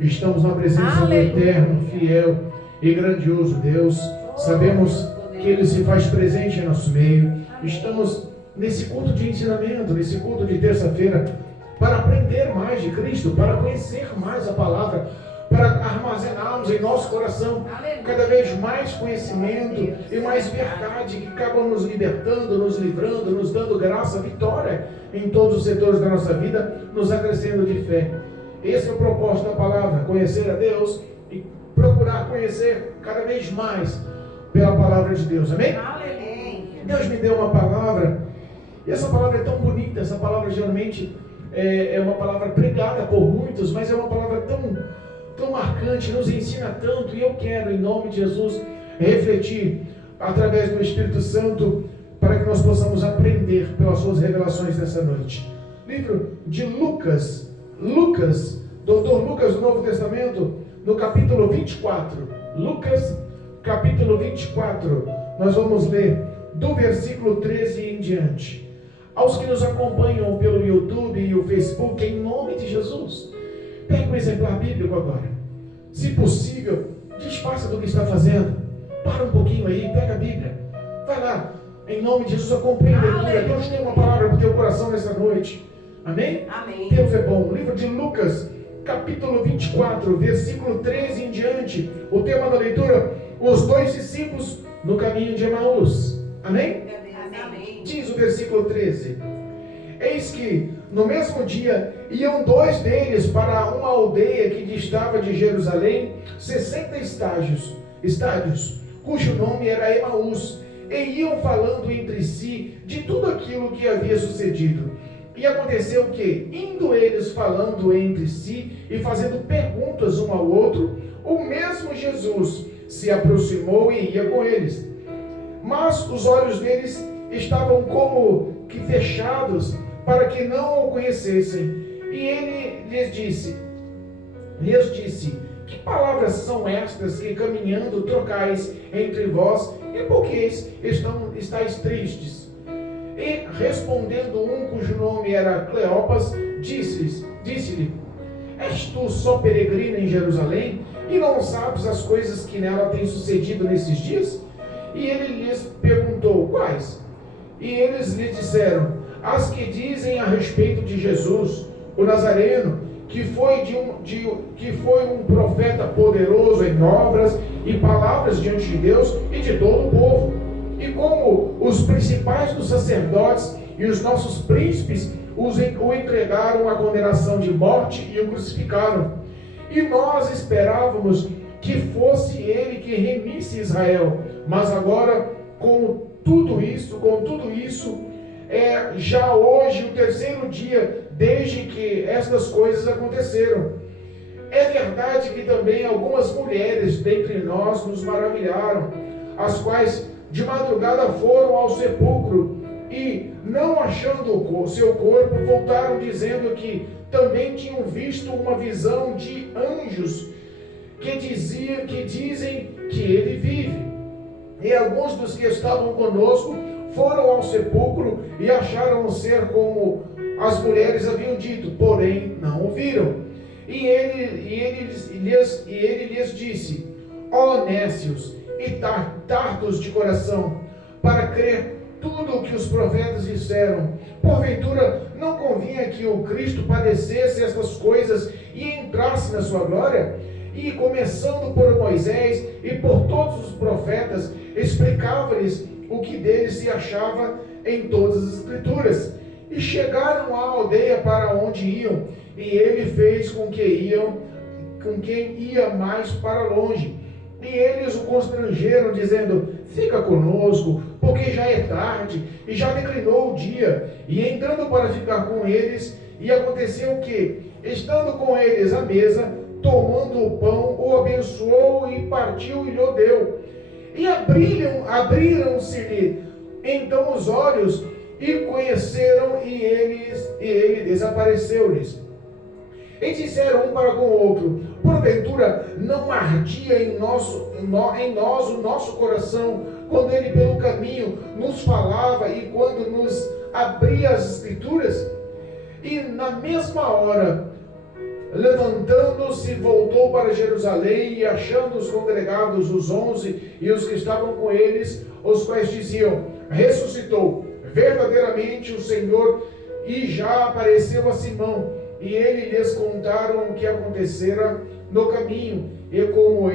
Estamos na presença do eterno, fiel e grandioso Deus. Sabemos que Ele se faz presente em nosso meio. Estamos nesse culto de ensinamento, nesse culto de terça-feira, para aprender mais de Cristo, para conhecer mais a palavra, para armazenarmos em nosso coração cada vez mais conhecimento e mais verdade que acabam nos libertando, nos livrando, nos dando graça, vitória em todos os setores da nossa vida, nos acrescendo de fé. Esse é o propósito da palavra, conhecer a Deus e procurar conhecer cada vez mais pela palavra de Deus, amém? Deus me deu uma palavra, e essa palavra é tão bonita, essa palavra geralmente é uma palavra pregada por muitos, mas é uma palavra tão marcante, nos ensina tanto, e eu quero, em nome de Jesus, refletir através do Espírito Santo, para que nós possamos aprender pelas suas revelações nessa noite. Livro de Lucas, Dr. Lucas do Novo Testamento, no capítulo 24. Lucas, capítulo 24. Nós vamos ler do versículo 13 em diante. Aos que nos acompanham pelo YouTube e o Facebook, em nome de Jesus, pega um exemplar bíblico agora. Se possível, desfaça do que está fazendo. Para um pouquinho aí, pega a Bíblia. Vai lá, em nome de Jesus, acompanhe a leitura. Deus tem uma palavra para o teu coração nessa noite. Amém? Amém. Deus é bom. Livro de Lucas, capítulo 24, versículo 13 em diante. O tema da leitura: os dois discípulos no caminho de Emaús. Amém? Amém. Diz o versículo 13: eis que no mesmo dia iam dois deles para uma aldeia que distava de Jerusalém 60 estádios, cujo nome era Emaús, e iam falando entre si de tudo aquilo que havia sucedido. E aconteceu que, indo eles falando entre si e fazendo perguntas um ao outro, o mesmo Jesus se aproximou e ia com eles. Mas os olhos deles estavam como que fechados, para que não o conhecessem. E ele lhes disse, que palavras são estas que caminhando trocais entre vós, e por que estáis tristes? E respondendo um cujo nome era Cleopas, disse-lhe, és tu só peregrino em Jerusalém, e não sabes as coisas que nela têm sucedido nesses dias? E ele lhes perguntou, quais? E eles lhe disseram, as que dizem a respeito de Jesus, o Nazareno, que foi um profeta poderoso em obras e palavras diante de Deus e de todo o povo. E como os principais dos sacerdotes e os nossos príncipes o entregaram à condenação de morte e o crucificaram. E nós esperávamos que fosse ele que remisse Israel. Mas agora, com tudo isso, é já hoje o terceiro dia desde que estas coisas aconteceram. É verdade que também algumas mulheres dentre nós nos maravilharam, as quais de madrugada foram ao sepulcro e, não achando o seu corpo, voltaram dizendo que também tinham visto uma visão de anjos que dizem que ele vive. E alguns dos que estavam conosco foram ao sepulcro e acharam ser como as mulheres haviam dito, porém não o viram. E ele lhes disse, ó nécios e tardos de coração, para crer tudo o que os profetas disseram, porventura não convinha que o Cristo padecesse estas coisas e entrasse na sua glória? E começando por Moisés e por todos os profetas, explicava-lhes o que deles se achava em todas as escrituras. E chegaram à aldeia para onde iam, e ele fez com quem ia mais para longe. E eles o constrangeram, dizendo, fica conosco, porque já é tarde, e já declinou o dia. E entrando para ficar com eles, e aconteceu que, estando com eles à mesa, tomando o pão, o abençoou e partiu e lhe deu. E abriram-se-lhe então os olhos, e conheceram, e ele desapareceu-lhes. E disseram um para com o outro, porventura não ardia em nós o nosso coração, quando ele pelo caminho nos falava e quando nos abria as escrituras? E na mesma hora levantando-se, voltou para Jerusalém, e achando os congregados, os 11 e os que estavam com eles, os quais diziam: ressuscitou verdadeiramente o Senhor, e já apareceu a Simão. E ele lhes contaram o que acontecera no caminho, e como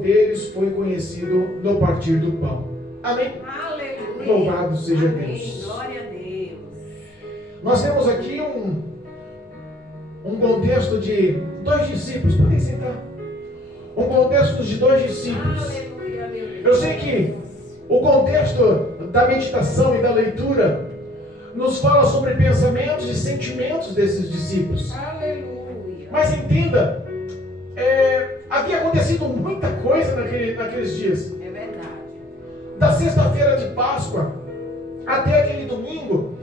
deles foi conhecido no partir do pão. Amém? Aleluia. Louvado seja Amém. Deus. Glória a Deus. Nós temos aqui um contexto de 2 discípulos. Podem sentar. Um contexto de 2 discípulos. Aleluia, meu Deus. Eu sei que o contexto da meditação e da leitura nos fala sobre pensamentos e sentimentos desses discípulos. Aleluia. Mas entenda, havia acontecido muita coisa naqueles dias. É verdade. Da sexta-feira de Páscoa até aquele domingo,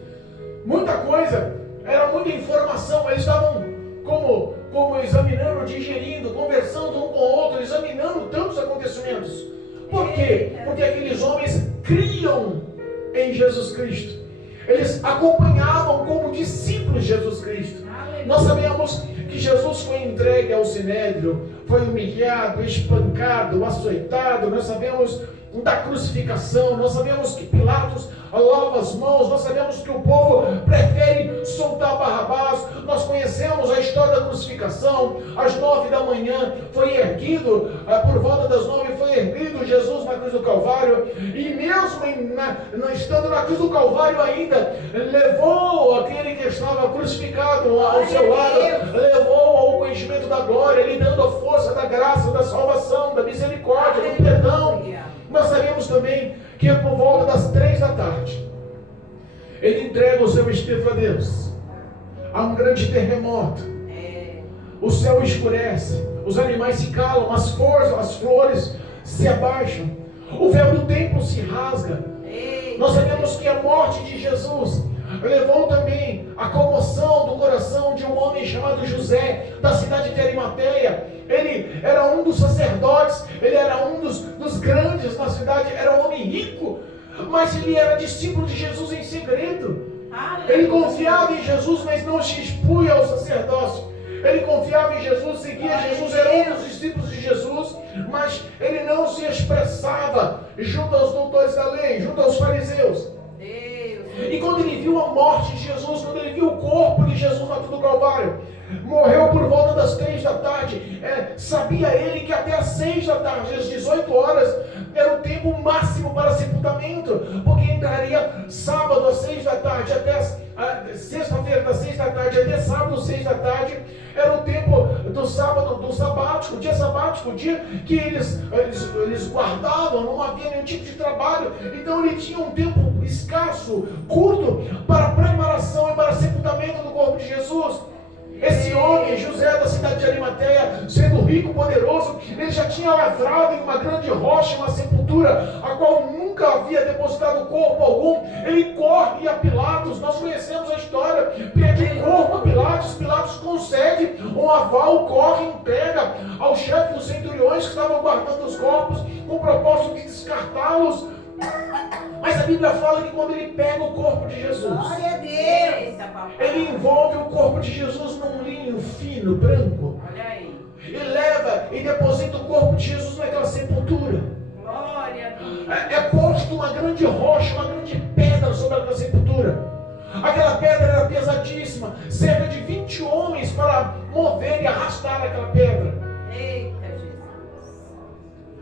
muita coisa, era muita informação. Eles estavam como examinando, digerindo, conversando um com o outro, examinando tantos acontecimentos. Por quê? Porque aqueles homens criam em Jesus Cristo. Eles acompanhavam como discípulos de Jesus Cristo. Nós sabemos que Jesus foi entregue ao sinédrio, foi humilhado, espancado, açoitado. Nós sabemos da crucificação, nós sabemos que Pilatos lava as mãos, nós sabemos que o povo prefere soltar Barrabás. Nós conhecemos a história da crucificação. Às 9 da manhã foi erguido, por volta das 9 foi erguido Jesus na cruz do Calvário, e mesmo estando na cruz do Calvário ainda, levou aquele que estava crucificado ao seu lado, levou ao conhecimento da glória, lhe dando a força da graça, da salvação, da misericórdia, do perdão. Nós sabemos também que por volta das 3 da tarde, ele entrega o seu espírito a Deus. Há um grande terremoto. O céu escurece, os animais se calam, as flores se abaixam, o véu do templo se rasga. Nós sabemos que a morte de Jesus levou também a comoção do coração de um homem chamado José, da cidade de Arimateia. Ele era um dos sacerdotes, ele era um dos grandes na cidade, era um homem rico, mas ele era discípulo de Jesus em segredo. Ele confiava em Jesus, mas não se expunha ao sacerdócio. Ele confiava em Jesus, seguia Jesus, era um dos discípulos de Jesus, mas ele não se expressava junto aos doutores da lei, junto aos fariseus. E quando ele viu a morte de Jesus, quando ele viu o corpo de Jesus na cruz do Calvário, morreu por volta das 3 da tarde, sabia ele que até às 6 da tarde, às 18 horas, era o tempo máximo para sepultamento, porque entraria sábado às 6 da tarde, até sexta-feira das 6 da tarde, até sábado às 6 da tarde, era o tempo do sábado, do sabático, dia sabático, o dia que eles guardavam, não havia nenhum tipo de trabalho. Então ele tinha um tempo escasso, curto, para preparação e para sepultamento do corpo de Jesus. Esse homem, José da cidade de Arimateia, sendo rico, poderoso, ele já tinha lavrado em uma grande rocha uma sepultura, a qual nunca havia depositado corpo algum. Ele corre a Pilatos, nós conhecemos a história, pede corpo a Pilatos, Pilatos concede um aval, corre, entrega ao chefe dos centuriões que estavam guardando os corpos, com o propósito de descartá-los. Mas a Bíblia fala que quando ele pega o corpo de Jesus, glória a Deus, ele envolve o corpo de Jesus num linho fino, branco. olha aí. E leva e deposita o corpo de Jesus naquela sepultura. Glória a Deus. É posto uma grande rocha, uma grande pedra sobre aquela sepultura. Aquela pedra era pesadíssima, cerca de 20 homens para mover e arrastar aquela pedra. Eita Jesus.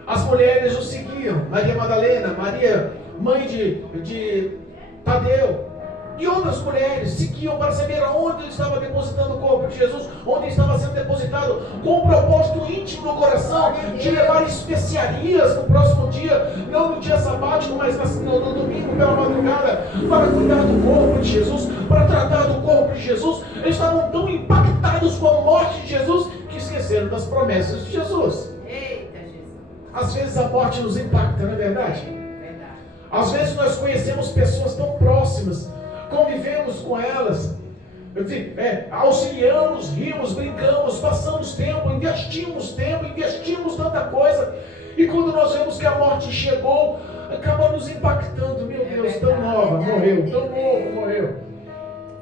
As mulheres o seguiam, Maria Madalena, Maria, mãe de Tadeu, e outras mulheres seguiam para saber aonde ele estava depositando o corpo de Jesus, onde estava sendo depositado, com um propósito íntimo no coração de levar especiarias no próximo dia, não no dia sabático, mas no domingo pela madrugada, para cuidar do corpo de Jesus, para tratar do corpo de Jesus. Eles estavam tão impactados com a morte de Jesus que esqueceram das promessas de Jesus. Eita Jesus. Às vezes a morte nos impacta, não é verdade? Às vezes nós conhecemos pessoas tão próximas, convivemos com elas, auxiliamos, rimos, brincamos, passamos tempo, investimos tanta coisa, e quando nós vemos que a morte chegou, acaba nos impactando. Meu Deus, tão nova, morreu, tão novo, morreu.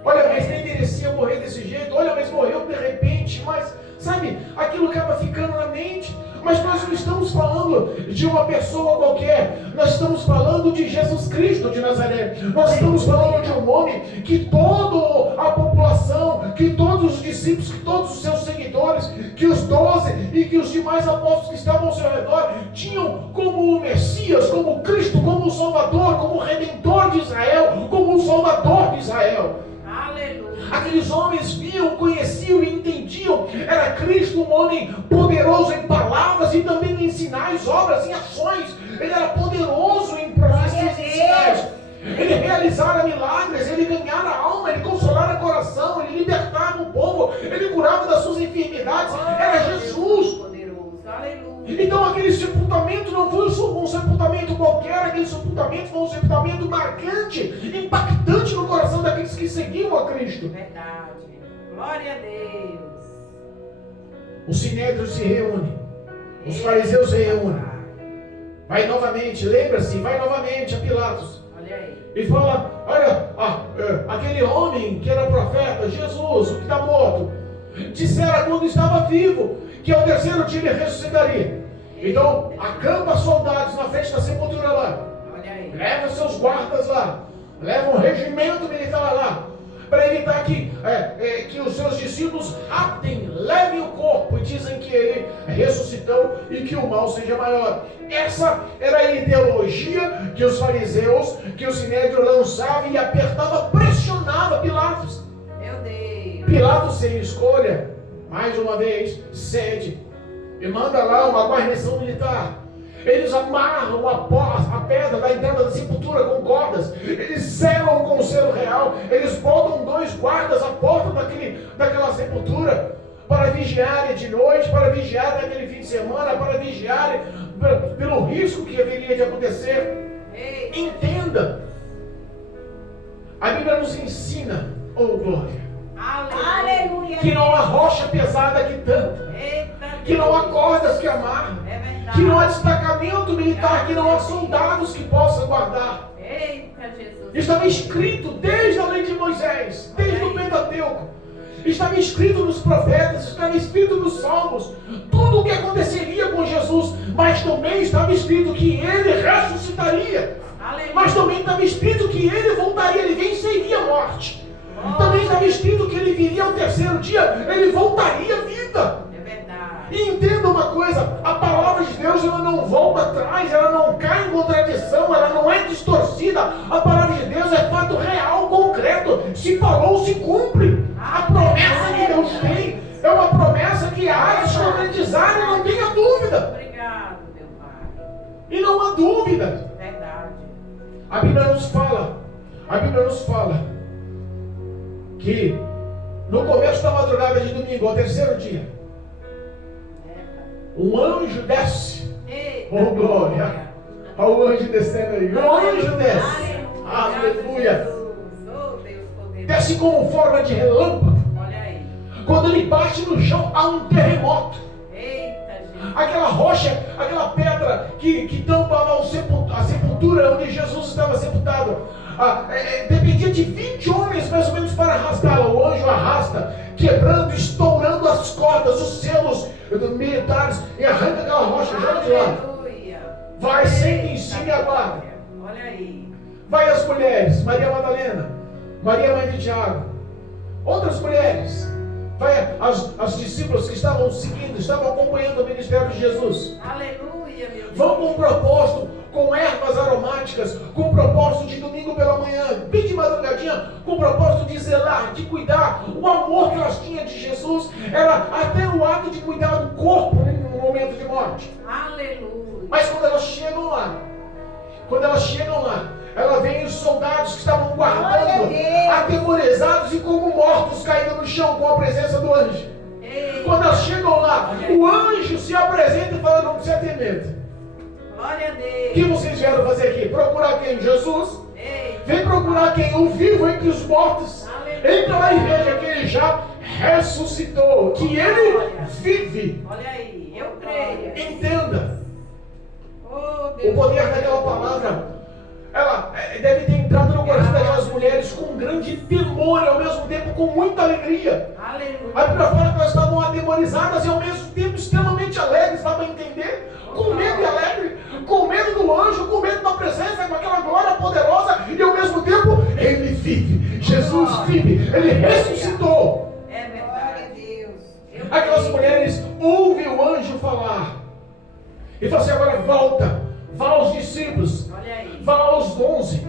Olha, mas nem merecia morrer desse jeito. Olha, mas morreu de repente. Mas, sabe, aquilo acaba ficando na mente. Mas nós não estamos falando de uma pessoa qualquer. Nós estamos falando de Jesus Cristo de Nazaré. Nós estamos falando de um homem que toda a população, que todos os discípulos, que todos os seus seguidores, que os 12 e que os demais apóstolos que estavam ao seu redor tinham como o Messias, como o Cristo, como o Salvador, como o Redentor de Israel, como o Salvador de Israel. Aqueles homens viam, conheciam e entendiam. Era Cristo um homem poderoso em palavras e também em sinais, obras, em ações. Ele era poderoso em profecias e sinais. Ele realizara milagres, ele ganhara a alma, ele consolara o coração, ele libertava o povo, ele curava das suas enfermidades. Era Jesus. Então aquele sepultamento não foi um sepultamento qualquer, aquele sepultamento foi um sepultamento marcante, impactante no coração daqueles que seguiam a Cristo. Verdade. Glória a Deus. O Sinédrio se reúne, os fariseus se reúnem. Vai novamente, lembra-se, vai novamente a Pilatos. Olha aí. E fala, olha, aquele homem que era profeta, Jesus, o que está morto, dissera quando estava vivo, que ao terceiro dia ele ressuscitaria. Então, acampa soldados na frente da sepultura lá. Olha aí. Leva seus guardas lá. Leva um regimento militar lá. Para evitar que os seus discípulos raptem, levem o corpo e dizem que ele ressuscitou e que o mal seja maior. Essa era a ideologia que os fariseus, que o Sinédrio lançava e apertava, pressionava Pilatos. Meu Deus. Pilatos, sem escolha, mais uma vez, cede e manda lá uma guarnição militar. Eles amarram a pedra da entrada da sepultura com cordas. Eles selam com o selo real. Eles botam 2 guardas à porta daquela sepultura para vigiarem de noite, para vigiarem naquele fim de semana, para vigiarem pelo risco que haveria de acontecer. Entenda. A Bíblia nos ensina, oh glória, Aleluia. que não há rocha pesada que tanto, que não há cordas que amarram, que não há destacamento militar, que não há soldados que possam guardar. Eita, Jesus. Estava escrito desde a lei de Moisés, desde o Pentateuco, estava escrito nos profetas, estava escrito nos salmos, tudo o que aconteceria com Jesus, mas também estava escrito que ele ressuscitaria, mas também estava escrito que ele voltaria, ele venceria a morte. Também estava escrito que ele viria ao terceiro dia, ele voltaria à vida. É verdade. E entenda uma coisa, a palavra de Deus ela não volta atrás, ela não cai em contradição, ela não é distorcida. A palavra de Deus é fato real, concreto. Se falou, se cumpre. A promessa que Deus tem é uma promessa que há de se concretizar e não tenha dúvida. Obrigado, meu Pai. E não há dúvida. Verdade. A Bíblia nos fala que no começo da madrugada de domingo, ao terceiro dia, um anjo desce. Oh glória! Olha o anjo descendo aí. O anjo desce. Aleluia! Desce como forma de relâmpago. Olha aí. Quando ele bate no chão, há um terremoto. Eita, Jesus. Aquela rocha, aquela pedra que tampava a sepultura onde Jesus estava sepultado, dependia de 20 homens mais ou menos para arrastá-la. O anjo arrasta, quebrando, estourando as cordas, os selos militares, e arranca aquela rocha, joga de lá. Vai, senta em cima e aguarda. Olha aí. Vai as mulheres, Maria Madalena, Maria mãe de Tiago, outras mulheres. Vai as discípulas que estavam seguindo, estavam acompanhando o ministério de Jesus. Aleluia, meu Deus. Vão com propósito, com ervas aromáticas, com propósito de domingo pela manhã, bem de madrugadinha, com propósito de zelar, de cuidar. O amor que elas tinham de Jesus era até o ato de cuidar do corpo no momento de morte. Aleluia. Mas quando elas chegam lá, ela vem os soldados que estavam guardando, atemorizados e como mortos caídos no chão com a presença do anjo. Quando elas chegam lá, o anjo se apresenta e fala: não precisa ter medo. Glória a Deus. O que vocês vieram fazer aqui? Procurar quem? Jesus? Vem procurar quem? O vivo entre os mortos. Entra lá e veja que ele já ressuscitou, que ele vive. Olha aí, eu creio. Entenda. Oh, O poder daquela palavra ela deve ter entrado no coração daquelas mulheres com um grande temor e ao mesmo tempo com muita alegria. Aleluia. A Bíblia fala que elas estavam atemorizadas e ao mesmo tempo extremamente alegres, dá para entender? Com medo e alegre, com medo do anjo, com medo da presença, com aquela glória poderosa e ao mesmo tempo ele vive, Jesus vive, ele ressuscitou. É verdade. Aquelas mulheres ouvem o anjo falar e falam assim: agora volta, vá aos discípulos, Olha aí. vá aos 11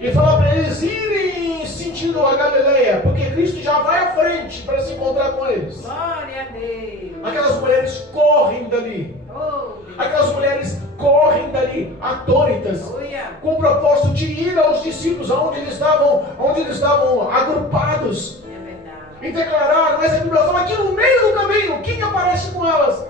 e fala para eles irem sentido a Galileia, porque Cristo já vai à frente para se encontrar com eles. Glória a Deus. Aquelas mulheres correm dali, Oh, Deus. aquelas mulheres correm dali atônitas, Aleluia. com o propósito de ir aos discípulos onde eles estavam agrupados É verdade. e declarar. Mas a Bíblia fala que no meio do caminho, quem aparece com elas?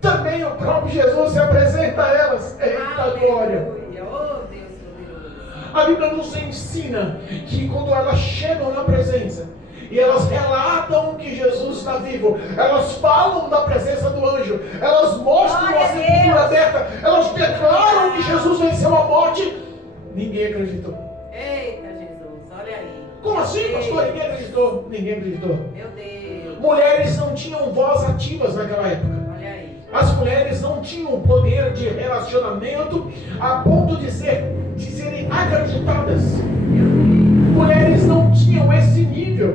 Também o próprio Jesus se apresenta a elas. Eita glória! Aleluia. Oh, Deus poderoso. A Bíblia nos ensina que quando elas chegam na presença e elas relatam que Jesus está vivo, elas falam da presença do anjo, elas mostram a sepultura aberta, elas declaram que Jesus venceu a morte, ninguém acreditou. Eita, Jesus. Olha aí. Como assim, pastor? Ninguém acreditou. Ninguém acreditou. Meu Deus. Mulheres não tinham voz ativas naquela época. Olha aí. As mulheres não tinham poder de relacionamento a ponto de serem acreditadas. Mulheres não tinham esse nível.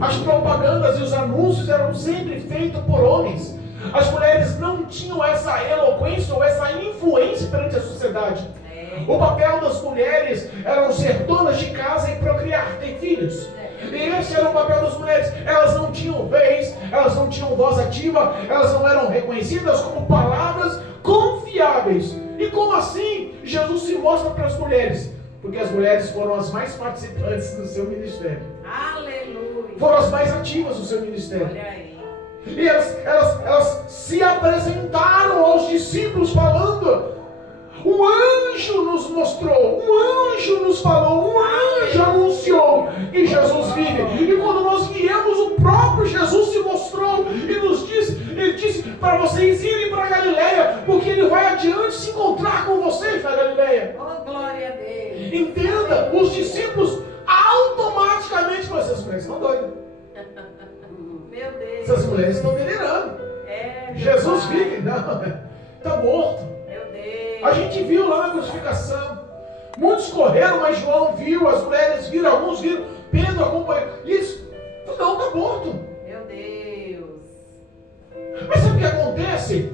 As propagandas e os anúncios eram sempre feitos por homens. As mulheres não tinham essa eloquência ou essa influência perante a sociedade. O papel das mulheres era ser donas de casa e procriar, ter filhos. E esse era o papel das mulheres. Elas não tinham vez, elas não tinham voz ativa, elas não eram reconhecidas como palavras confiáveis. E como assim Jesus se mostra para as mulheres? Porque as mulheres foram as mais participantes do seu ministério. Aleluia. Foram as mais ativas do seu ministério. Olha aí. E elas se apresentaram aos discípulos falando: um anjo nos mostrou, um anjo nos falou, um anjo anunciou que Jesus vive. E quando nós viemos, o próprio Jesus se mostrou e nos disse, ele disse para vocês irem para a Galileia, porque ele vai adiante se encontrar com vocês na Galileia. Oh, glória a Deus. Entenda, os discípulos automaticamente falaram: essas mulheres estão doidas, Meu Deus. essas mulheres estão delirando. É, meu Jesus Pai. vive? Não, está morto. Meu Deus. A gente viu lá na crucificação. Muitos correram, mas João viu, as mulheres viram, alguns viram, Pedro acompanhou. Isso, não, está morto. Meu Deus. Mas sabe o que acontece?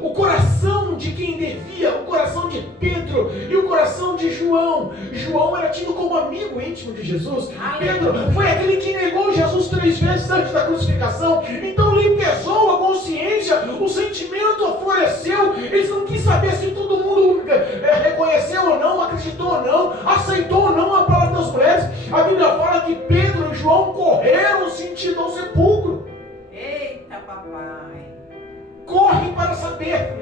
O coração de quem devia, o coração de Pedro e o coração de João. João era tido como amigo íntimo de Jesus. Pedro foi aquele que negou Jesus 3 vezes antes da crucificação. Então lhe pesou a consciência, o sentimento afloresceu. Eles não quis saber se todo mundo reconheceu ou não, acreditou ou não, aceitou ou não a palavra das mulheres. A Bíblia fala que Pedro e João correram sentido ao sepulcro. Eita, papai. Corre para saber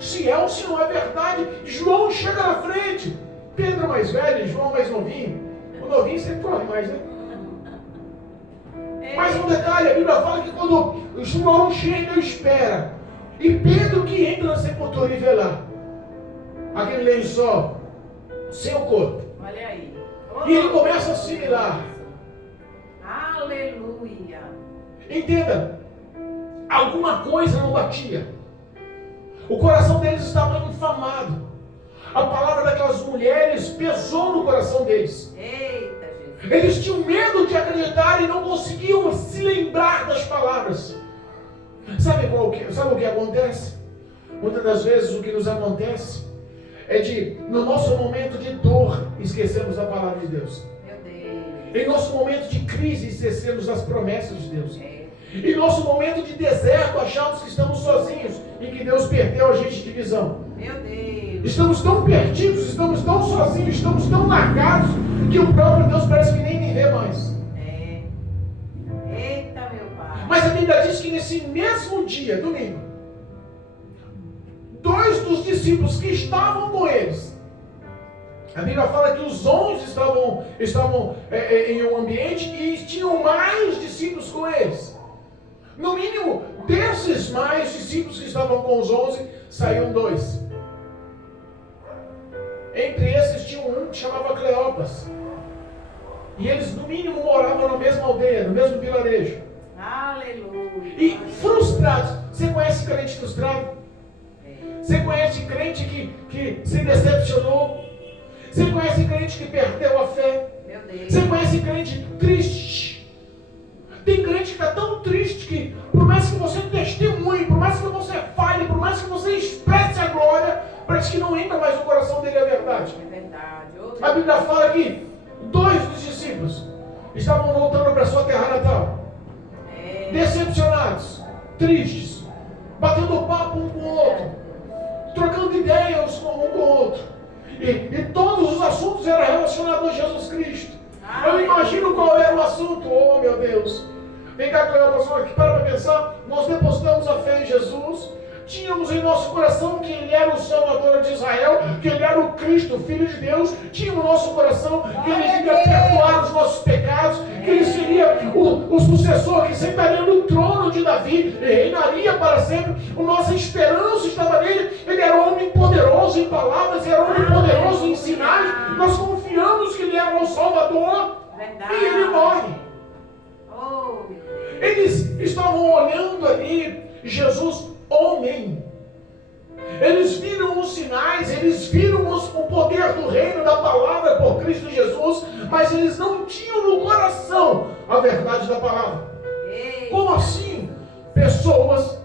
se é ou se não é verdade. João chega na frente. Pedro mais velho, João mais novinho. O novinho sempre corre mais, né? Mais um detalhe, a Bíblia fala que quando João chega, espera. E Pedro que entra na sepultura e vê lá aquele lençol sem o corpo. Olha aí. E ele começa a assimilar. Aleluia. Entenda, alguma coisa não batia. O coração deles estava inflamado. A palavra daquelas mulheres pesou no coração deles. Eita, Jesus. Eles tinham medo de acreditar e não conseguiam se lembrar das palavras. Sabe o que acontece? Muitas das vezes o que nos acontece é de, no nosso momento de dor, esquecemos da palavra de Deus. Meu Deus. Em nosso momento de crise, esquecemos das promessas de Deus. Em nosso momento de deserto, achamos que estamos sozinhos e que Deus perdeu a gente de visão. Meu Deus. Estamos tão perdidos, estamos tão sozinhos, estamos tão largados que o próprio Deus parece que nem me vê mais. Eita, meu Pai. Mas a Bíblia diz que nesse mesmo dia, domingo, 2 dos discípulos que estavam com eles, a Bíblia fala que os 11 estavam em um ambiente e tinham mais discípulos com eles. No mínimo, desses mais discípulos que estavam com os 11, saíram 2. Entre esses tinha um que chamava Cleopas. E eles, no mínimo, moravam na mesma aldeia, no mesmo vilarejo. Aleluia. E frustrados. Você conhece crente frustrado? Você conhece crente que se decepcionou? Você conhece crente que perdeu a fé? Meu Deus. Você conhece crente triste? Tem crente que está tão triste que, por mais que você testemunhe, por mais que você fale, por mais que você expresse a glória, parece que não entra mais no coração dele a verdade. É verdade. A Bíblia fala que 2 dos discípulos estavam voltando para sua terra natal. Decepcionados, tristes, batendo papo um com o outro, trocando ideias um com o outro. E todos os assuntos eram relacionados a Jesus Cristo. Eu imagino qual era o assunto. Oh, meu Deus. Vem cá, Cleopas, aqui para pensar. Nós depositamos a fé em Jesus. Tínhamos em nosso coração que Ele era o Salvador de Israel, que Ele era o Cristo, o Filho de Deus. Tínhamos no nosso coração que Ele iria perdoar os nossos pecados, que Ele seria o sucessor que sentaria no trono de Davi e reinaria para sempre. A nossa esperança estava nele. Ele era um homem poderoso em palavras, era um homem poderoso em sinais. Nós confiamos que Ele era o Salvador. E Ele morre. Eles estavam olhando ali Jesus homem. Eles viram os sinais, eles viram o poder do reino da palavra por Cristo Jesus, mas eles não tinham no coração a verdade da palavra. Como assim? Pessoas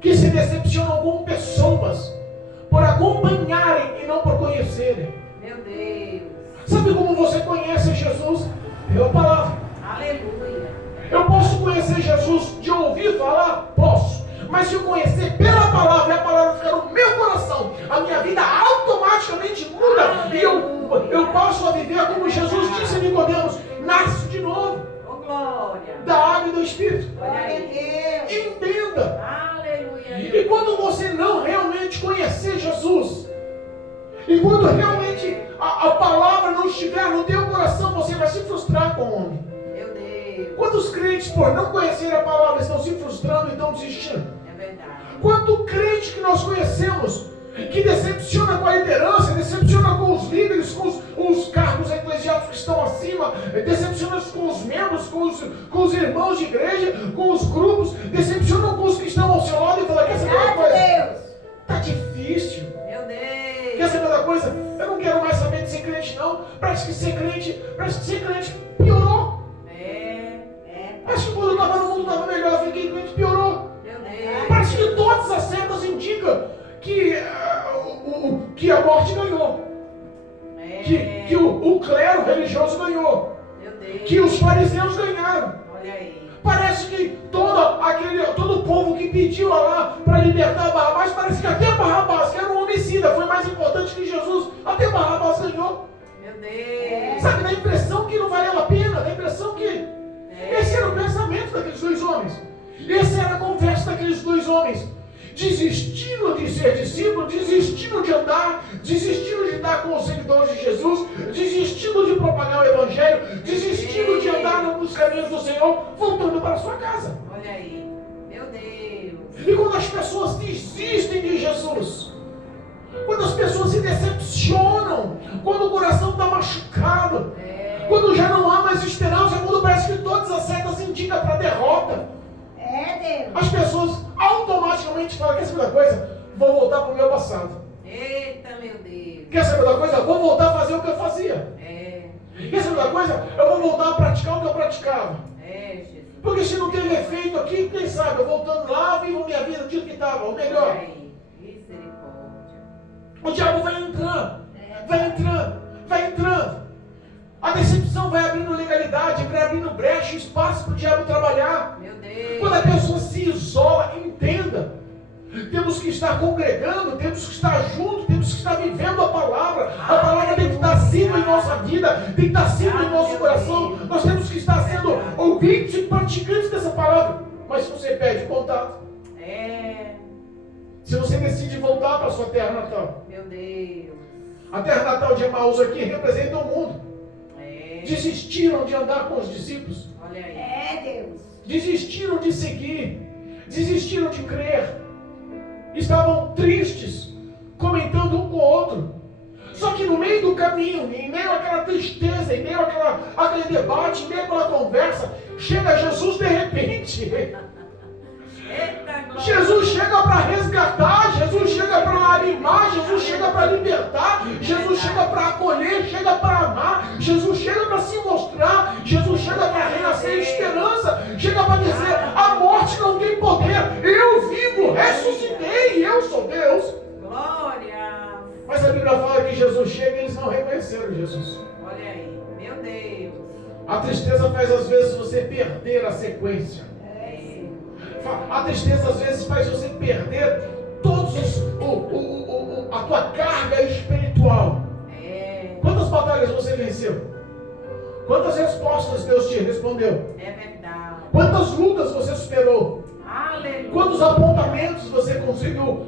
que se decepcionam com pessoas por acompanharem e não por conhecerem. Meu Deus. Sabe como você conhece Jesus? Pela palavra. Aleluia. Eu posso conhecer Jesus de ouvir falar? Posso. Mas se eu conhecer pela palavra, e a palavra ficar no meu coração, a minha vida automaticamente muda. E eu passo a viver como Jesus disse a Nicodemos: nasce de novo. Oh, glória. Da água e do Espírito. Glória a Deus. Entenda. Aleluia. E quando você não realmente conhecer Jesus, e quando realmente a palavra não estiver no teu coração, você vai se frustrar com o homem. Meu Deus. Quantos crentes, por não conhecer a palavra, estão se frustrando e estão desistindo? É verdade. Quanto crente que nós conhecemos que decepciona com a liderança, decepciona com os líderes, com os cargos eclesiásticos que estão acima, decepciona com os membros, com os irmãos de igreja, com os grupos, decepciona com os que estão ao seu lado e fala: quer saber uma coisa? Deus. Tá difícil. Meu Deus. Quer saber da coisa? Eu não quero mais saber de ser crente, não. Parece que ser crente piorou. Parece que quando eu estava no mundo estava melhor, eu fiquei crente, piorou. Meu Deus. Parece que todas as setas indicam que a morte ganhou. Que o clero religioso ganhou. Meu Deus. Que os fariseus ganharam. Olha aí. Parece que todo o povo que pediu lá para libertar Barrabás, parece que até Barrabás, que era um homicida, foi mais importante que Jesus. Até Barrabás ganhou. Meu Deus. Sabe, dá a impressão que não valeu a pena, dá a impressão que... Esse era o pensamento daqueles 2 homens. Essa era a conversa daqueles 2 homens. Desistindo de ser discípulo, desistindo de andar, desistindo de estar com os seguidores de Jesus, desistindo de propagar o Evangelho, desistindo de andar nos caminhos do Senhor, voltando para a sua casa. Olha aí. Meu Deus. E quando as pessoas desistem de Jesus, quando as pessoas se decepcionam, quando o coração está machucado, quando já não há mais esperança, quando parece que todas as setas indicam para a derrota, Deus. as pessoas automaticamente falam: quer saber da coisa? Vou voltar para o meu passado. Eita, meu Deus. Quer saber da coisa? Vou voltar a fazer o que eu fazia. Quer saber da coisa? Eu vou voltar a praticar o que eu praticava. Jesus. Porque se não teve efeito aqui, quem sabe, eu voltando lá, vivo minha vida do jeito que estava, ou melhor. Olha aí. Misericórdia. O diabo vai entrando, vai entrando, vai entrando. A decepção vai abrindo legalidade, vai abrindo brecha, espaço para o diabo trabalhar. Meu Deus. Quando a pessoa se isola, entenda. Temos que estar congregando, temos que estar juntos, temos que estar vivendo a palavra. A palavra tem que estar acima em nossa vida, tem que estar acima em nosso coração. Nós temos que estar sendo ouvintes e praticantes dessa palavra. Mas se você perde contato, se você decide voltar para a sua terra natal, meu Deus. a terra natal de Emaús aqui representa o mundo. Desistiram de andar com os discípulos. Olha aí. Deus. Desistiram de seguir, desistiram de crer. Estavam tristes, comentando um com o outro. Só que no meio do caminho, em meio àquela tristeza, em meio àquele debate, em meio àquela conversa, chega Jesus de repente. Eita, glória. Jesus chega para resgatar, Jesus chega para animar, Jesus chega para libertar, Jesus chega para acolher, chega para amar, Jesus chega para se mostrar, Jesus chega para renascer esperança, chega para dizer: a morte não tem poder, eu vivo, ressuscitei, eu sou Deus. Glória. Mas a Bíblia fala que Jesus chega e eles não reconheceram Jesus. Olha aí, meu Deus. A tristeza faz às vezes você perder a sequência. A tristeza às vezes faz você perder todos a tua carga espiritual. Quantas batalhas você venceu? Quantas respostas Deus te respondeu? É verdade. Quantas lutas você superou? Aleluia. Quantos apontamentos você conseguiu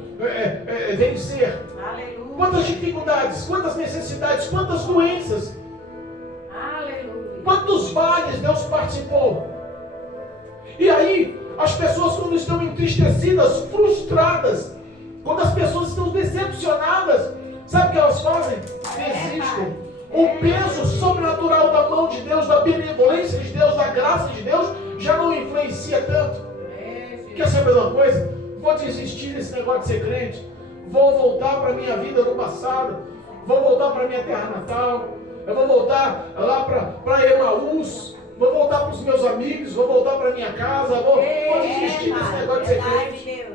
vencer? Aleluia. Quantas dificuldades, quantas necessidades, quantas doenças, Aleluia. quantos vales Deus participou? E aí, as pessoas, quando estão entristecidas, frustradas, quando as pessoas estão decepcionadas, sabe o que elas fazem? Desistem. O peso sobrenatural da mão de Deus, da benevolência de Deus, da graça de Deus, já não influencia tanto. Quer saber uma coisa? Vou desistir desse negócio de ser crente. Vou voltar para a minha vida no passado. Vou voltar para a minha terra natal. Eu vou voltar lá para Emaús. Vou voltar para os meus amigos. Vou voltar para a minha casa. Vou desistir desse negócio de ser crente.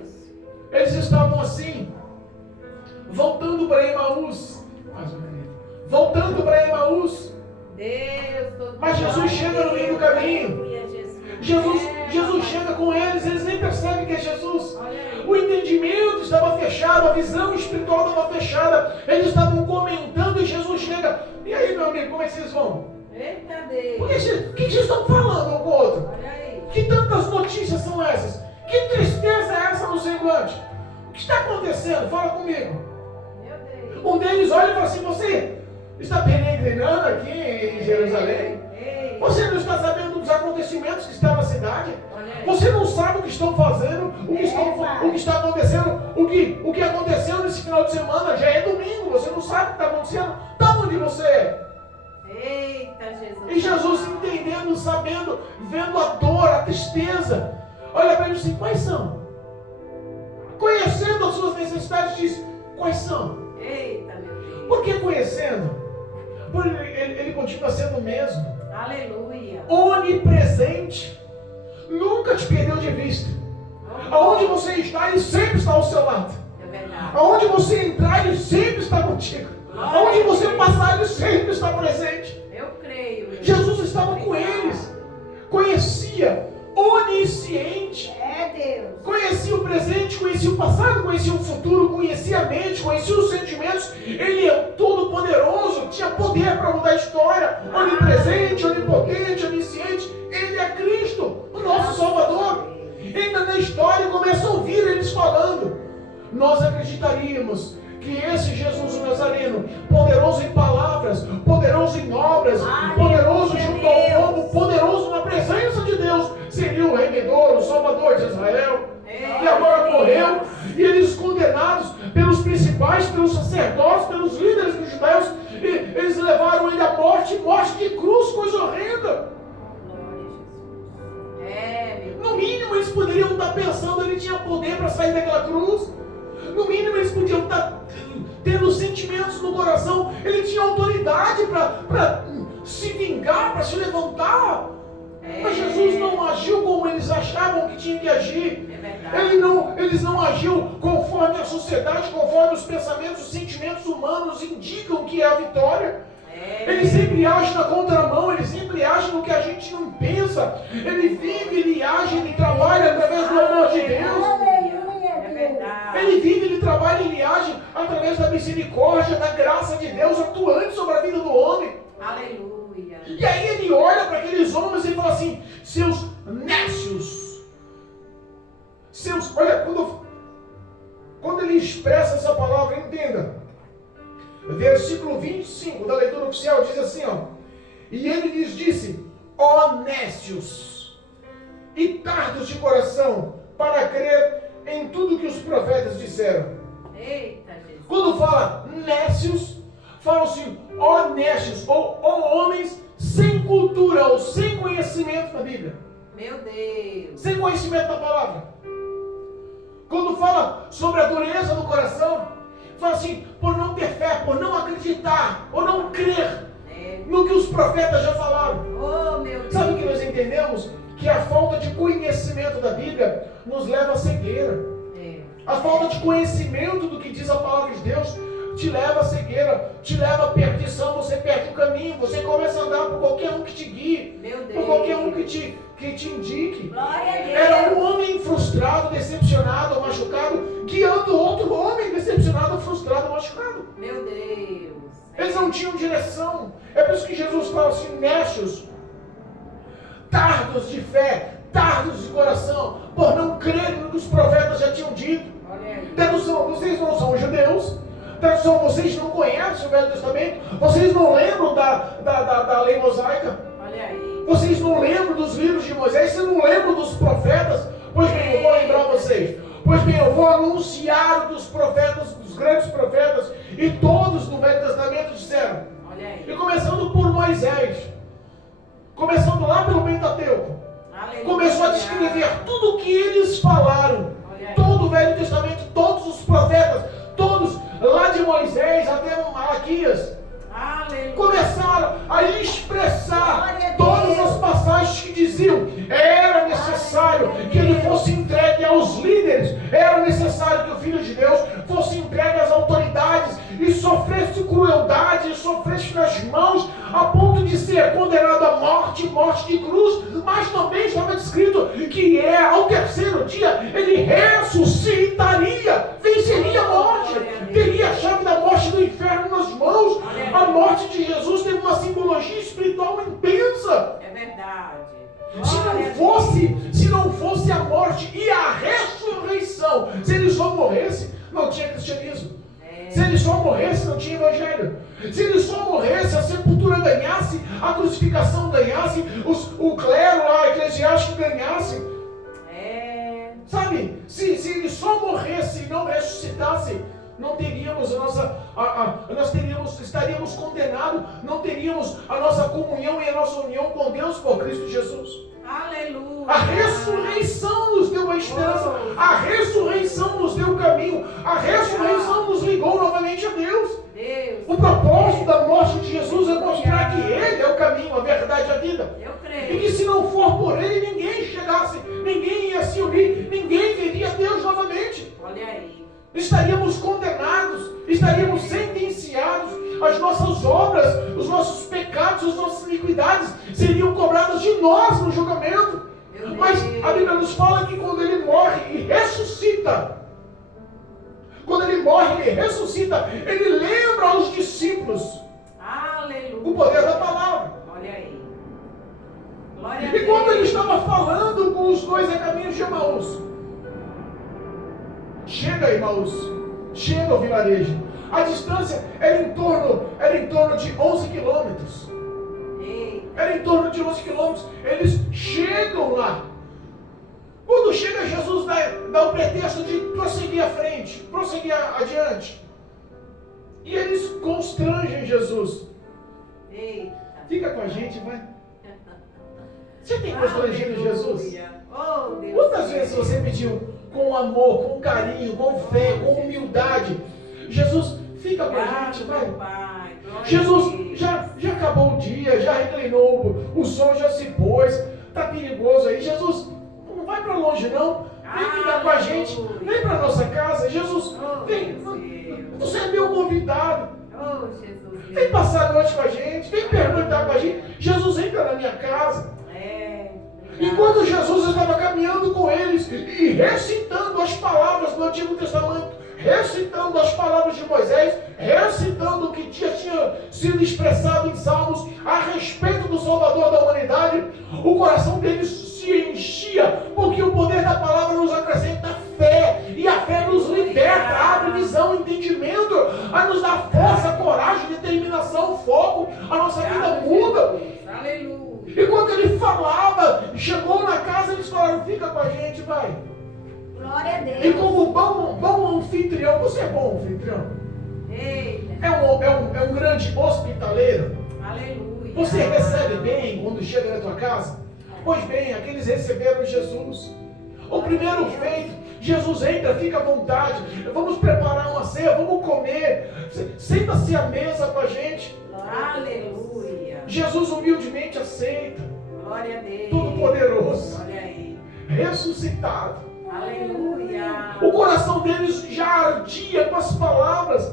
Eles estavam assim, voltando para Emaús. Voltando para Emaús. Mas Jesus chega no meio do caminho. Jesus chega com eles nem percebem que é Jesus. O entendimento estava fechado, a visão espiritual estava fechada. Eles estavam comentando e Jesus chega. E aí, meu amigo, como é que vocês vão? Eita Deus. O que vocês estão falando um com o outro? Olha aí. Que tantas notícias são essas? Que tristeza é essa no semblante? O que está acontecendo? Fala comigo. Meu Deus. Um deles olha e fala assim: você está peregrinando aqui em Jerusalém? Ei. Você não está sabendo dos acontecimentos que estão na cidade? Olha aí. Você não sabe o que estão fazendo, o que está acontecendo, o que aconteceu nesse final de semana. Já é domingo, você não sabe o que está acontecendo. Está onde você é? Eita Jesus. E Jesus entendendo, sabendo, vendo a dor, a tristeza, olha para ele e diz assim: quais são? Conhecendo as suas necessidades, diz: quais são? Eita meu Deus. Por que conhecendo? Porque ele continua sendo o mesmo. Aleluia. Onipresente. Nunca te perdeu de vista. Aonde você está, ele sempre está ao seu lado. É verdade. Aonde você entrar, ele sempre está contigo. Aonde você passar, ele sempre está presente. Eu creio. Jesus estava com eles. Conhecia, onisciente. É Deus. Conhecia o presente, conhecia o passado, conhecia o futuro, conhecia a mente, conhecia os sentimentos. Ele é todo poderoso, tinha poder para mudar a história. Onipresente, onipotente, onisciente. Ele é Cristo, o nosso Salvador. Ainda na história começa a ouvir eles falando. Nós acreditaríamos que esse Jesus o Nazareno, poderoso em palavras, poderoso em obras, poderoso junto ao povo, poderoso na presença de Deus, seria o Redentor, o Salvador de Israel. E agora morreu, e eles condenados pelos principais, pelos sacerdotes, pelos líderes dos judeus, e eles levaram ele à morte, morte de cruz, coisa horrenda. No mínimo eles poderiam estar pensando, ele tinha poder para sair daquela cruz. No mínimo eles podiam estar tendo sentimentos no coração. Ele tinha autoridade para se vingar, para se levantar. Mas Jesus não agiu como eles achavam que tinha que agir. Eles não agiu conforme a sociedade, conforme os pensamentos, os sentimentos humanos indicam que é a vitória. Ele sempre age na contramão, ele sempre age no que a gente não pensa. Ele vive, ele age, ele trabalha através do amor de Deus. Ele vive, ele trabalha, ele age através da misericórdia, da graça de Deus atuante sobre a vida do homem. Aleluia. E aí ele olha para aqueles homens e fala assim: seus nécios. Olha, quando ele expressa essa palavra, entenda. Versículo 25 da leitura oficial diz assim, ó: e ele lhes disse: ó nécios e tardos de coração para crer em tudo que os profetas disseram. Eita, Jesus. Quando fala nécios, conhecimento da palavra. Quando fala sobre a dureza do coração, fala assim, por não ter fé, por não acreditar, por não crer no que os profetas já falaram. Oh, meu Deus. Sabe o que nós entendemos? Que a falta de conhecimento da Bíblia nos leva à cegueira. A falta de conhecimento do que diz a palavra de Deus te leva à cegueira, te leva à perdição, você perde o caminho, você começa a andar por qualquer um que te guie, por qualquer um que te indique. Glória a Deus. Era um homem frustrado, decepcionado, machucado, guiando outro homem decepcionado, frustrado, machucado. Meu Deus. Eles não tinham direção. É por isso que Jesus fala assim, nécios, tardos de fé, tardos de coração, por não crerem no que os profetas já tinham dito. Tradução, vocês não são judeus. Tradução, vocês não conhecem o Velho Testamento. Vocês não lembram da lei mosaica. Olha aí. Vocês não lembram dos livros de Moisés. Vocês não lembram dos profetas. Pois bem, eu vou lembrar vocês. Pois bem, eu vou anunciar dos profetas, dos grandes profetas, e todos no Velho Testamento disseram. Olha aí. E começando por Moisés, começando lá pelo Pentateuco, começou a descrever tudo o que eles falaram. Todo o Velho Testamento, todos os profetas, todos, lá de Moisés até Malaquias, começaram a expressar todas as passagens que diziam era necessário que ele fosse entregue aos líderes, era necessário que o Filho de Deus fosse entregue às autoridades e sofresse crueldade, e sofresse nas mãos a ponto de ser condenado à morte, morte de cruz, mas também estava descrito que ao terceiro dia ele ressuscitaria, venceria a morte, teria a chave da morte e do inferno nas mãos. A morte de Jesus teve uma simbologia espiritual intensa. É verdade. Se não fosse a morte e a ressurreição, se ele só morresse, não tinha cristianismo. Se ele só morresse, não tinha evangelho. Se ele só morresse, a sepultura ganhasse, a crucificação ganhasse, o clero lá, eclesiástico ganhasse. Sabe, se ele só morresse e não ressuscitasse, não teríamos estaríamos condenados, não teríamos a nossa comunhão e a nossa união com Deus por Cristo Jesus. Aleluia. A ressurreição nos deu a esperança, a ressurreição nos deu o caminho, a ressurreição nos ligou novamente a Deus. O propósito da morte de Jesus é mostrar que Ele é o caminho, a verdade e a vida. Eu creio. E que se não for por Ele, ninguém chegasse, ninguém ia se unir, ninguém veria Deus novamente. Olha aí. Estaríamos condenados, estaríamos sentenciados, as nossas obras, os nossos pecados, as nossas iniquidades seriam cobradas de nós no julgamento. Mas a Bíblia nos fala que quando ele morre e ressuscita, quando ele morre e ressuscita, ele lembra aos discípulos o poder da palavra. Olha aí. Glória a E Deus. quando ele estava falando com os dois a caminho de Emaús, chega Emaús, chega ao vilarejo. A distância era em torno de 11 quilômetros. Era em torno de 11 quilômetros. Eles chegam lá. Quando chega, Jesus dá o pretexto de prosseguir à frente, prosseguir adiante. E eles constrangem Jesus. Eita. Fica com a gente, vai. Você tem constrangido Jesus? Oh, Deus. Quantas vezes você pediu com amor, com carinho, com fé, com humildade? Jesus, fica com a gente, vai. Jesus, já acabou o dia, já reclinou, o sol já se pôs, está perigoso aí. Jesus, não vai para longe não, vem ficar com a gente, vem para nossa casa. Jesus, vem, você é meu convidado. Oh, Jesus. Vem passar a noite com a gente, vem perguntar com a gente. Jesus, entra na minha casa. Enquanto Jesus estava caminhando com eles e recitando as palavras do Antigo Testamento, recitando as palavras de Moisés, recitando o que já tinha sido expressado em Salmos a respeito do Salvador da humanidade, o coração deles se enchia, porque o poder da palavra nos acrescenta fé, e a fé nos liberta, abre visão, entendimento, a nos dar força, coragem, determinação, foco, a nossa vida muda. Aleluia. E quando ele falava, chegou na casa, eles falaram, fica com a gente, vai. Glória a Deus. E como bom anfitrião, você é bom anfitrião? Eita. É um grande hospitaleiro? Aleluia. Você recebe bem quando chega na tua casa? Pois bem, aqueles receberam Jesus. O primeiro feito, Jesus entra, fica à vontade. Vamos preparar uma ceia, vamos comer. Senta-se à mesa com a gente. Aleluia. Jesus humildemente aceita. Glória a Deus. Todo-Poderoso. Olha aí. Ressuscitado. Aleluia. O coração deles já ardia com as palavras.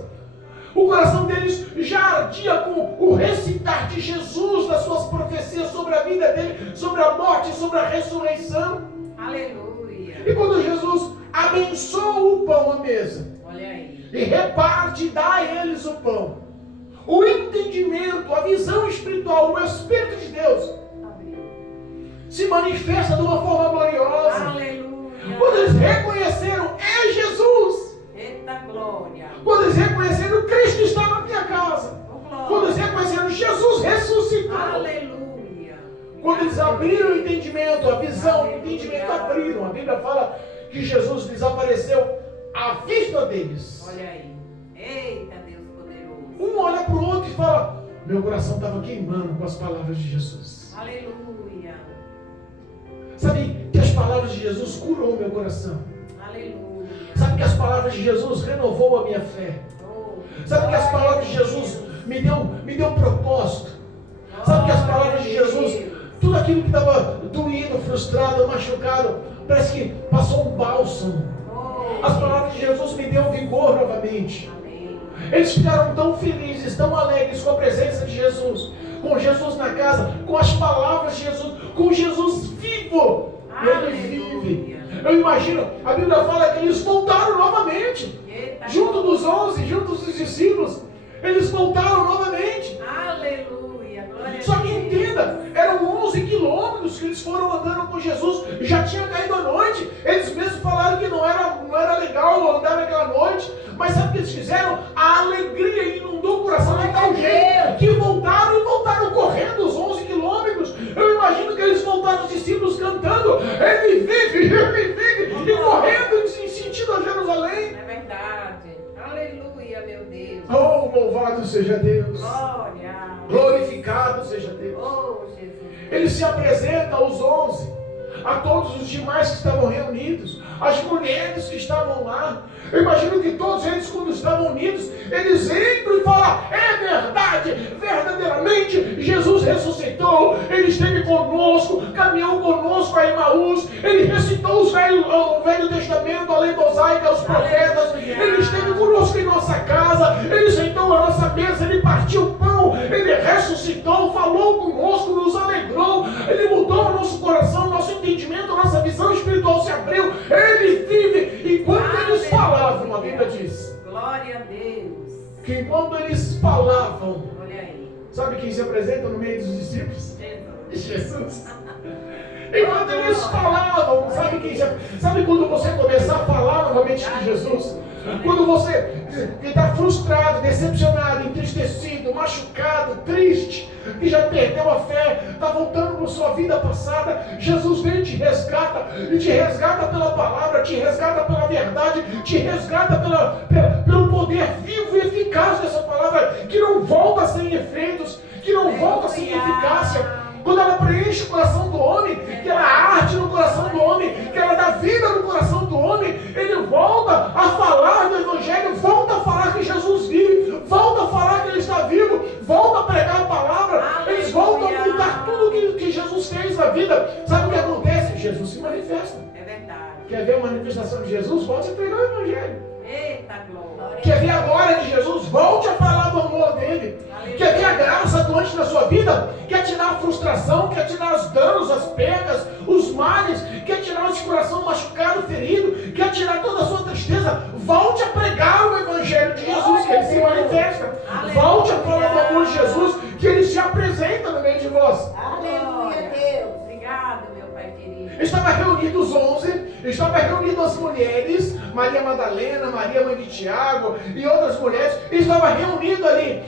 O coração deles já ardia com o recitar de Jesus, das suas profecias sobre a vida dele, sobre a morte e sobre a ressurreição. Aleluia. E quando Jesus abençoa o pão à mesa, Olha aí. e reparte, dá a eles o pão, o entendimento, a visão espiritual, o Espírito de Deus se manifesta de uma forma gloriosa. Aleluia. Quando eles reconheceram, é Jesus. Eita glória. Quando eles reconheceram, Cristo está na minha casa. Oh, glória. Quando eles reconheceram, Jesus ressuscitou. Aleluia. Quando eles abriram o entendimento, a visão, o entendimento abriram. A Bíblia fala que Jesus desapareceu à vista deles. Olha aí. Eita Deus poderoso. Um olha para o outro e fala: meu coração estava queimando com as palavras de Jesus. Aleluia. Sabe que as palavras de Jesus curou meu coração. Aleluia. Sabe que as palavras de Jesus renovou a minha fé. Oh, Sabe que as palavras de Jesus me deu propósito. Sabe que as palavras de Jesus, tudo aquilo que estava doído, frustrado, machucado, parece que passou um bálsamo. As palavras de Jesus me deu vigor novamente. Amém. Eles ficaram tão felizes, tão alegres com a presença de Jesus, com Jesus na casa, com as palavras de Jesus, com Jesus vivo. Ele vive. Eu imagino, a Bíblia fala que eles voltaram novamente, Eita junto glória. dos 11, junto dos discípulos. Eles voltaram novamente. Aleluia. Glória a Só que Deus. entenda, eram 11 quilômetros que eles foram andando com Jesus, já tinha caído a noite, eles mesmos falaram que não era legal andar naquela noite, mas sabe o que eles fizeram? A alegria inundou o coração de tal jeito, que voltaram e voltaram correndo os 11 quilômetros, eu imagino que eles voltaram, os discípulos cantando, Ele vive, e correndo em sentido a Jerusalém. É verdade. Aleluia, meu Deus. Oh, louvado seja Deus, Glória. glorificado seja Deus. Oh, Jesus. Ele se apresenta aos 11, a todos os demais que estavam reunidos, as mulheres que estavam lá. Eu imagino que todos eles, quando estavam unidos, eles entram e falam: é verdade, verdadeiramente, Jesus ressuscitou, Ele esteve conosco, caminhou conosco a Emaús, Ele recitou o Velho Testamento, a lei mosaica, os profetas, Ele esteve conosco em nossa casa, Ele sentou à nossa mesa, Ele partiu o pão, Ele ressuscitou, falou conosco, nos alegrou, Ele mudou o nosso coração, nosso entendimento, nossa visão espiritual se abriu, Ele vive. Enquanto eles falavam, a Bíblia diz Glória a Deus. que enquanto eles falavam, Olha aí. sabe quem se apresenta no meio dos discípulos? Jesus. Jesus. Enquanto eles falavam, sabe quando você começar a falar novamente de Jesus? Quando você está frustrado, decepcionado, entristecido, machucado, triste, que já perdeu a fé, está voltando para sua vida passada, Jesus vem e te resgata pela palavra, te resgata pela verdade, te resgata pelo poder vivo e eficaz dessa palavra, que não volta sem efeitos, que não volta sem eficácia. Quando ela preenche o coração do homem, que ela arde no coração do homem, que ela dá vida no coração do homem, ele volta a falar do Evangelho, volta a falar que Jesus vive, volta a falar que Ele está vivo, volta a pregar a palavra, eles voltam a contar tudo que Jesus fez na vida. Sabe o que acontece? Jesus se manifesta. É verdade. Quer ver a manifestação de Jesus? Volte a pregar o Evangelho. Eita glória. Quer ver a glória de Jesus? Volte a falar do amor dele. Quer ver a graça atuante na sua vida? Quer tirar a frustração? Quer tirar os danos, as perdas, os males? Quer tirar esse coração machucado, ferido? Quer tirar toda a sua tristeza? Volte a pregar o Evangelho de Jesus, que ele se manifesta. Volte a falar do amor de Jesus, que ele se apresenta no meio de vós. Aleluia, Deus. Obrigado, meu Pai querido. Estava reunido os 11, estava reunido as mulheres, Maria Madalena, Maria mãe de Tiago e outras mulheres, estava reunido ali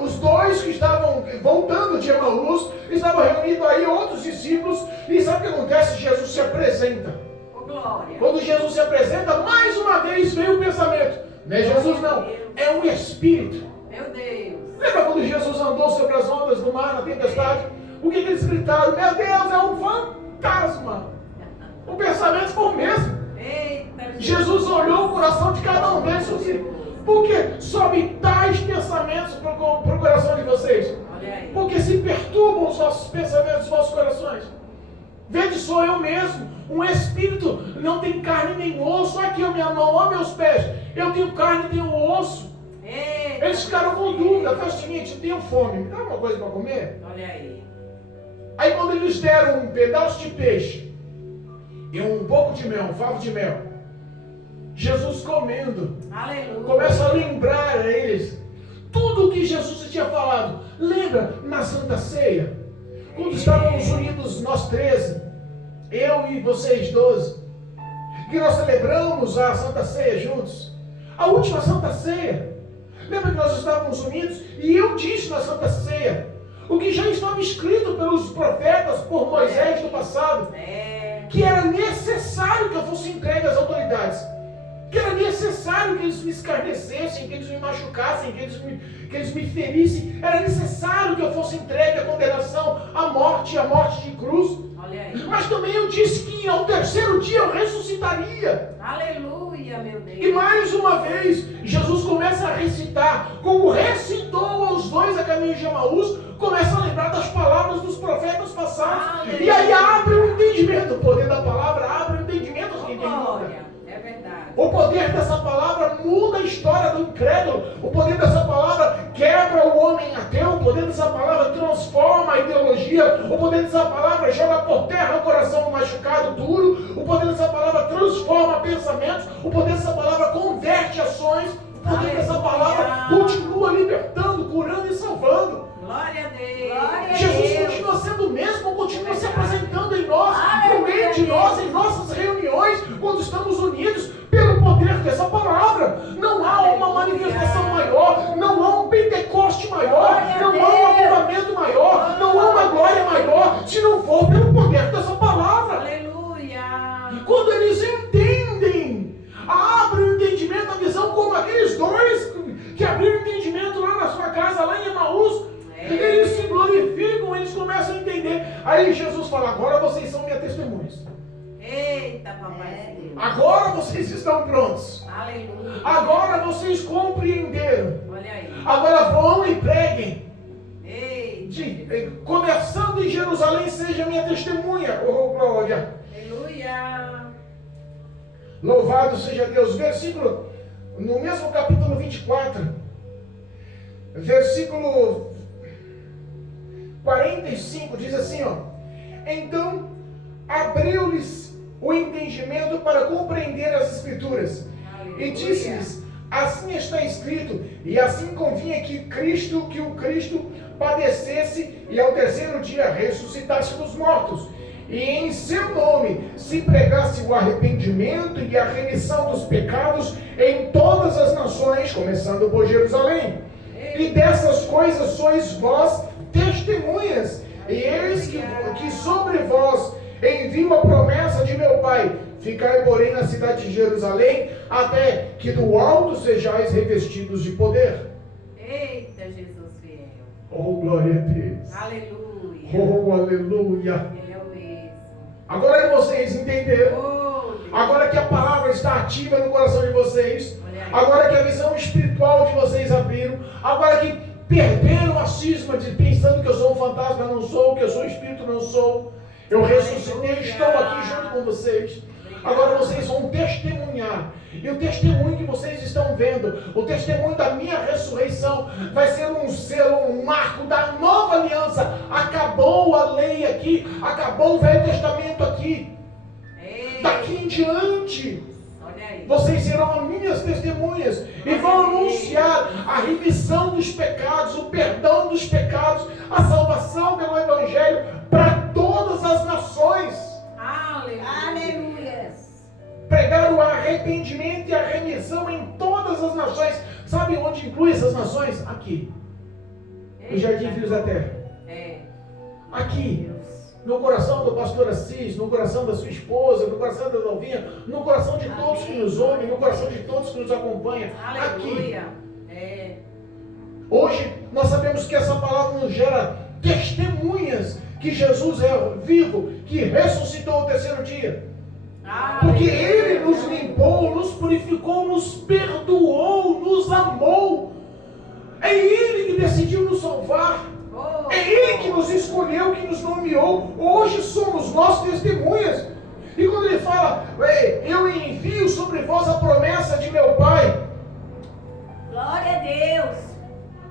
os dois que estavam voltando de Emaús, estavam reunidos aí outros discípulos, e sabe o que acontece? Jesus se apresenta. Oh, glória. Quando Jesus se apresenta, mais uma vez vem o pensamento, não é Jesus não, é o Espírito. Meu Deus. Lembra quando Jesus andou sobre as ondas do mar na tempestade? O que eles gritaram? Meu Deus, é um fantasma! O pensamento foi o mesmo. Eita, Jesus olhou o coração de cada um deles e disse assim, por que sobe tais pensamentos para o coração de vocês? olha aí. Porque se perturbam os vossos pensamentos, os vossos corações. Vede, sou eu mesmo, um espírito, não tem carne nem osso. Aqui a minha mão, ó meus pés, eu tenho carne e tenho osso. Eita, Eles ficaram com dúvida. Faz o seguinte, eu tenho fome, me dá uma coisa para comer? olha aí. Aí quando eles deram um pedaço de peixe e um pouco de mel, um favo de mel, Jesus comendo, Aleluia. começa a lembrar a eles tudo o que Jesus tinha falado. Lembra na Santa Ceia? Quando estávamos unidos nós 13, eu e vocês 12, que nós celebramos a Santa Ceia juntos. A última Santa Ceia. Lembra que nós estávamos unidos? E eu disse na Santa Ceia o que já estava escrito pelos profetas, por Moisés no passado, que era necessário que eu fosse entregue às autoridades, que era necessário que eles me escarnecessem, que eles me machucassem, que eles me ferissem. Era necessário que eu fosse entregue à condenação, à morte de cruz. Olha aí. Mas também eu disse que ao terceiro dia eu ressuscitaria. Aleluia, meu Deus. E mais uma vez, Jesus começa a recitar, como recitou aos dois a caminho de Emaús, começa a lembrar das palavras dos profetas passados. Aleluia. E aí abre o entendimento. O poder da palavra abre o entendimento de quem tem dúvida. Glória. É verdade. O poder dessa palavra muda a história do incrédulo. O poder dessa palavra quebra o homem ateu. O poder dessa palavra transforma a ideologia. O poder dessa palavra joga por terra o coração machucado, duro. O poder dessa palavra transforma pensamentos. O poder dessa palavra converte ações. O poder dessa palavra continua libertando, curando e salvando. Glória a Deus. Glória a Jesus Deus. continua sendo o mesmo, continua se apresentando em nós, no Aleluia, meio de nós, em nossas reuniões, quando estamos unidos pelo poder dessa palavra. Não há uma manifestação maior, não há um Pentecoste maior, Glória a não há um Deus. avivamento maior, não há uma glória maior, se não for pelo poder dessa palavra. Aleluia. Quando eles entendem, abrem o entendimento, a visão, como aqueles dois que abriram o entendimento lá na sua casa, lá em Emaús. Eles se glorificam, eles começam a entender. Aí Jesus fala, agora vocês são minhas testemunhas. Eita, papai Deus. Agora vocês estão prontos. Aleluia. Agora vocês compreenderam. Olha aí. Agora vão e preguem. Eita. Começando em Jerusalém, seja minha testemunha. Oh, glória. Aleluia. Louvado seja Deus. Versículo, no mesmo capítulo 24, versículo 45, diz assim, ó. Então, abriu-lhes o entendimento para compreender as Escrituras. E disse-lhes, assim está escrito, e assim convinha que o Cristo padecesse e ao terceiro dia ressuscitasse dos mortos. E em seu nome se pregasse o arrependimento e a remissão dos pecados em todas as nações, começando por Jerusalém. E dessas coisas sois vós testemunhas. E eis que sobre vós envio a promessa de meu Pai. Ficai, porém, na cidade de Jerusalém, até que do alto sejais revestidos de poder. Eita, Jesus fiel. Oh, glória a Deus. Aleluia. Oh, aleluia. Ele é o mesmo. Agora que vocês entenderam, Oh, Deus. agora que a palavra está ativa no coração de vocês, Olha aí. agora que a visão espiritual de vocês abriram, agora que perderam a cisma de pensando que eu sou um fantasma, não sou, que eu sou um espírito, não sou, eu ressuscitei, estou aqui junto com vocês. Agora vocês vão testemunhar. E o testemunho que vocês estão vendo, o testemunho da minha ressurreição, vai ser um selo, um marco da nova aliança. Acabou a lei aqui, acabou o Velho Testamento aqui. Daqui em diante, Olha aí. vocês serão minhas testemunhas e vão anunciar a remissão dos pecados, o perdão dos pecados, a salvação pelo Evangelho para todas as nações. Aleluia. Aleluia. Pregar o arrependimento e a remissão em todas as nações. Sabe onde inclui essas nações? Aqui, no Jardim Filhos da Terra. Aqui, no coração do pastor Assis, no coração da sua esposa, no coração da Dalvinha, no coração de todos que nos ouvem, no coração de todos que nos acompanham. Aqui. Aleluia. Hoje nós sabemos que essa palavra nos gera testemunhas que Jesus é vivo, que ressuscitou o terceiro dia. Porque Ele nos limpou, nos purificou, nos perdoou, nos amou. É Ele que decidiu nos salvar. É Ele que nos escolheu, que nos nomeou. Hoje somos nós testemunhas. E quando Ele fala, eu envio sobre vós a promessa de meu Pai. Glória a Deus.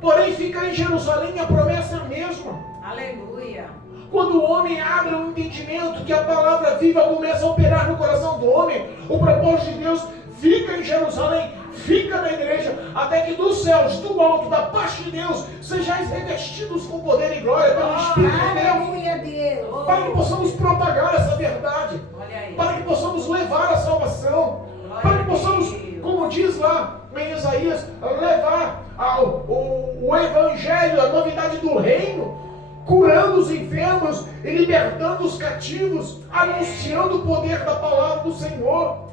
Porém, ficar em Jerusalém a promessa é a mesma. Aleluia. Quando o homem abre o entendimento que a palavra viva começa a operar no coração do homem, o propósito de Deus fica em Jerusalém, fica na igreja, até que dos céus, do alto, da parte de Deus, sejais revestidos com poder e glória pelo Espírito de Deus. Aleluia, Deus. Para que possamos propagar essa verdade, Olha aí. para que possamos levar a salvação, para que possamos, como diz lá em Isaías, levar o evangelho, a novidade do reino, curando os enfermos e libertando os cativos, anunciando o poder da palavra do Senhor,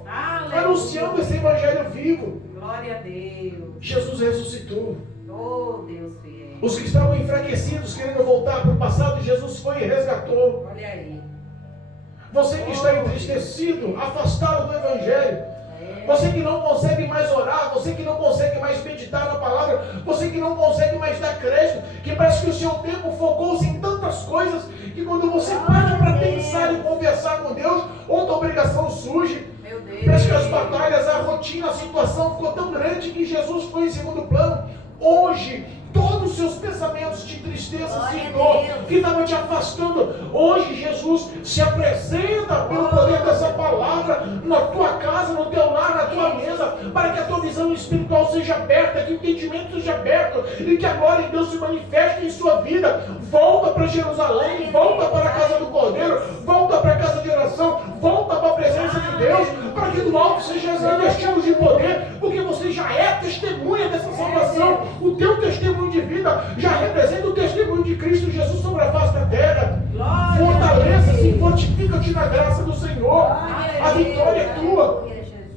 anunciando esse evangelho vivo. Glória a Deus. Jesus ressuscitou. Oh, Deus fiel. Os que estavam enfraquecidos, querendo voltar para o passado, Jesus foi e resgatou. Olha aí. Você que está entristecido, afastado do evangelho, você que não consegue mais orar, você que não consegue mais meditar na palavra, você que não consegue mais dar crédito, que parece que o seu tempo focou-se em tantas coisas, que quando você para para pensar e conversar com Deus, outra obrigação surge. Meu Deus. Parece que as batalhas, a rotina, a situação ficou tão grande que Jesus foi em segundo plano. Hoje, todos os seus pensamentos de tristeza e dor que estavam te afastando, hoje Jesus se apresenta pelo poder dessa palavra na tua casa, no teu lar, na tua mesa, para que a tua visão espiritual seja aberta, que o entendimento seja aberto e que a glória de Deus se manifeste em sua vida. Volta para Jerusalém, volta para a casa do Cordeiro, volta para a casa de oração, volta para a presença de Deus, para que do alto sejam revestidos de poder, porque você já é testemunha dessa salvação. O teu testemunho de vida já representa o testemunho de Cristo Jesus sobre a face da terra. Fortaleça-se, fortifica-te na graça do Senhor. A vitória é tua.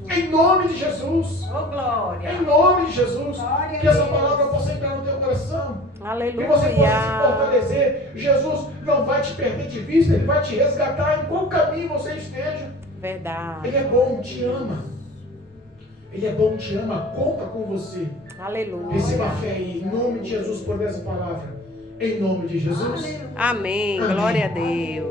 Em nome de Jesus. Oh, glória. Em nome de Jesus. Que essa palavra possa entrar no teu coração. Aleluia. Que você possa se fortalecer. Jesus não vai te perder de vista. Ele vai te resgatar em qual caminho você esteja. Verdade. Ele é bom, te ama. Ele é bom, te ama. Conta com você. Aleluia. Receba a fé aí, em nome de Jesus, por essa palavra. Em nome de Jesus. Amém. Glória a Deus.